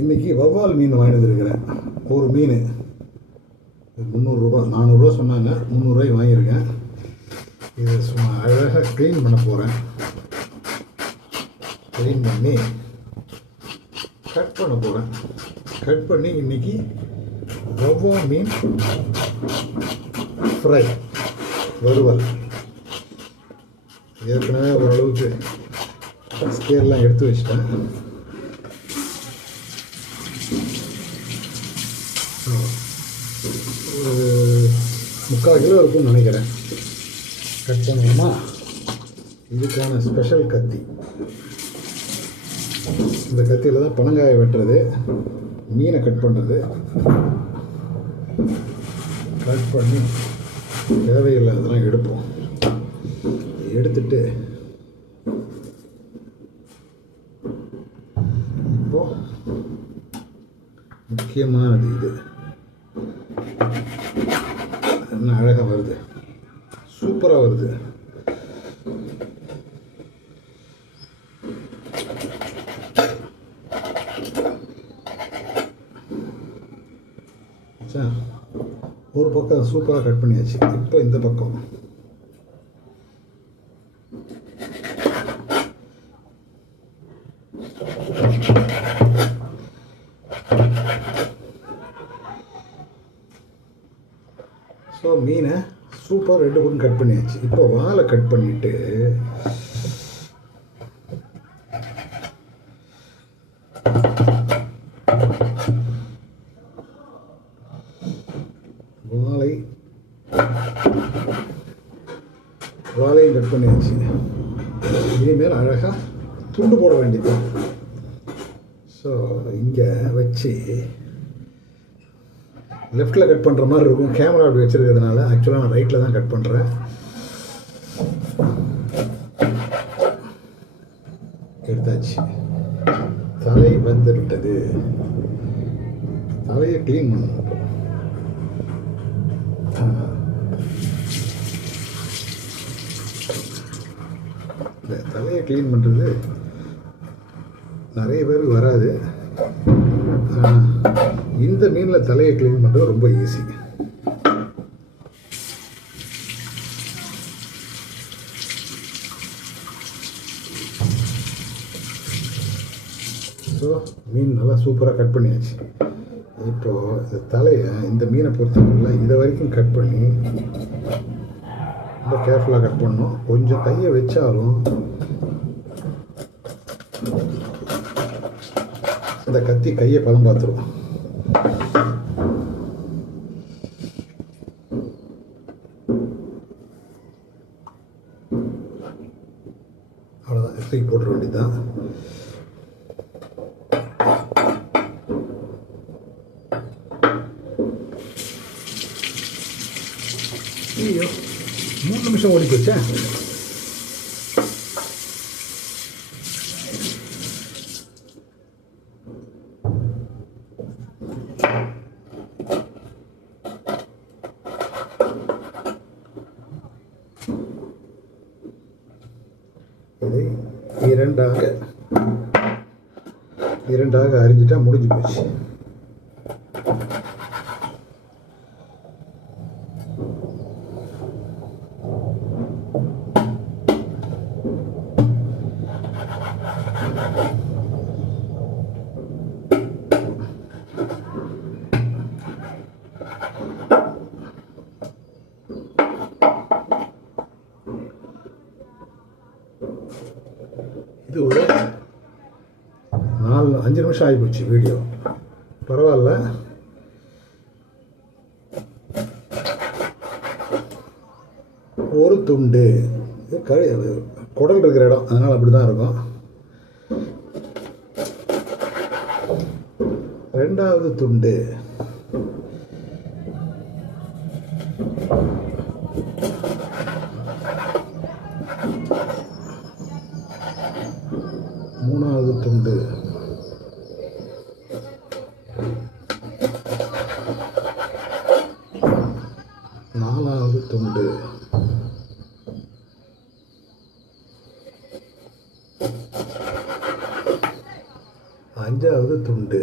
இன்றைக்கி வவ்வால் மீன் வாங்கிட்டு இருக்கிறேன் ஒரு மீன். முந்நூறுரூபா நானூறுரூவா சொன்னாங்க. முந்நூறுரூவாய்க்கு வாங்கியிருக்கேன். இதை சும்மா அழகாக க்ளீன் பண்ண போகிறேன் க்ளீன் பண்ணி கட் பண்ண போகிறேன் கட் பண்ணி இன்றைக்கி வவ்வா மீன் ஃப்ரை வறுவல். ஏற்கனவே ஓரளவுக்கு ஸ்கேல்லாம் எடுத்து வச்சிட்டேன் ஒரு முக்கால் கிலோ இருக்கும்னு நினைக்கிறேன். கட் பண்ணுவோமா? இதுக்கான ஸ்பெஷல் கத்தி. இந்த கத்தியில் தான் பனங்காயை வெட்டுறது மீனை கட் பண்ணுறது கட் பண்ணி தேவையில்லாததெல்லாம் எடுப்போம். எடுத்துட்டு இப்போ முக்கியமானது இது. என்ன அழகாக வருது. சூப்பராக வருது. ஒரு பக்கம் சூப்பராக கட் பண்ணியாச்சு. இப்போ இந்த பக்கம். ஸோ மீனை சூப்பர் ரெண்டு பக்கம் கட் பண்ணியாச்சு. இப்போ வாழை கட் பண்ணிவிட்டு வாழை வாழையும் கட் பண்ணியாச்சு. இனிமேல் அழகாக துண்டு போட வேண்டியது. ஸோ இங்கே வச்சு லெஃப்ட்டில் கட் பண்ணுற மாதிரி இருக்கும். கேமரா அப்படி வச்சுருக்கிறதுனால ஆக்சுவலாக நான் ரைட்டில் தான் கட் பண்ணுறேன் எடுத்தாச்சு. தலை வந்து விட்டது. தலையை க்ளீன் பண்ணணும் இந்த தலையை க்ளீன் பண்ணுறது நிறைய பேருக்கு வராது. இந்த மீனில் தலையை க்ளீன் பண்ணுறது ரொம்ப ஈஸி ஸோ மீன் நல்லா சூப்பராக கட் பண்ணியாச்சு. இப்போது இந்த தலையை இந்த மீனை பொறுத்தவரையில் இதை வரைக்கும் கட் பண்ணி ரொம்ப கேர்ஃபுல்லாக கட் பண்ணணும். கொஞ்சம் கையை வச்சாலும் இந்த கத்தி கையை பதம் பார்த்துருவோம் அவ்வளோதான் தூக்கி போட்டுற வேண்டியதுதான். ஐயோ மூணு நிமிஷம் ஓடி போச்சேன் இதை இரண்டாக இரண்டாக அரிஞ்சிட்டா முடிஞ்சு போச்சு இது ஒரு நாலு அஞ்சு நிமிஷம் ஆகிப்போச்சு வீடியோ பரவாயில்ல. ஒரு துண்டு. இது கழி குடல் இருக்கிற இடம். அதனால் அப்படி தான் இருக்கும். ரெண்டாவது துண்டு. துண்டு அஞ்சாவது துண்டு.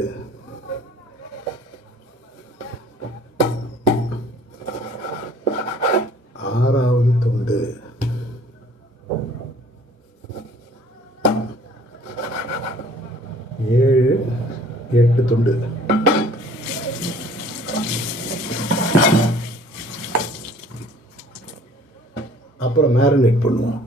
ஆறாவது துண்டு. ஏழு எட்டு துண்டு. அப்புறம் மேரினேட் பண்ணுவோம்.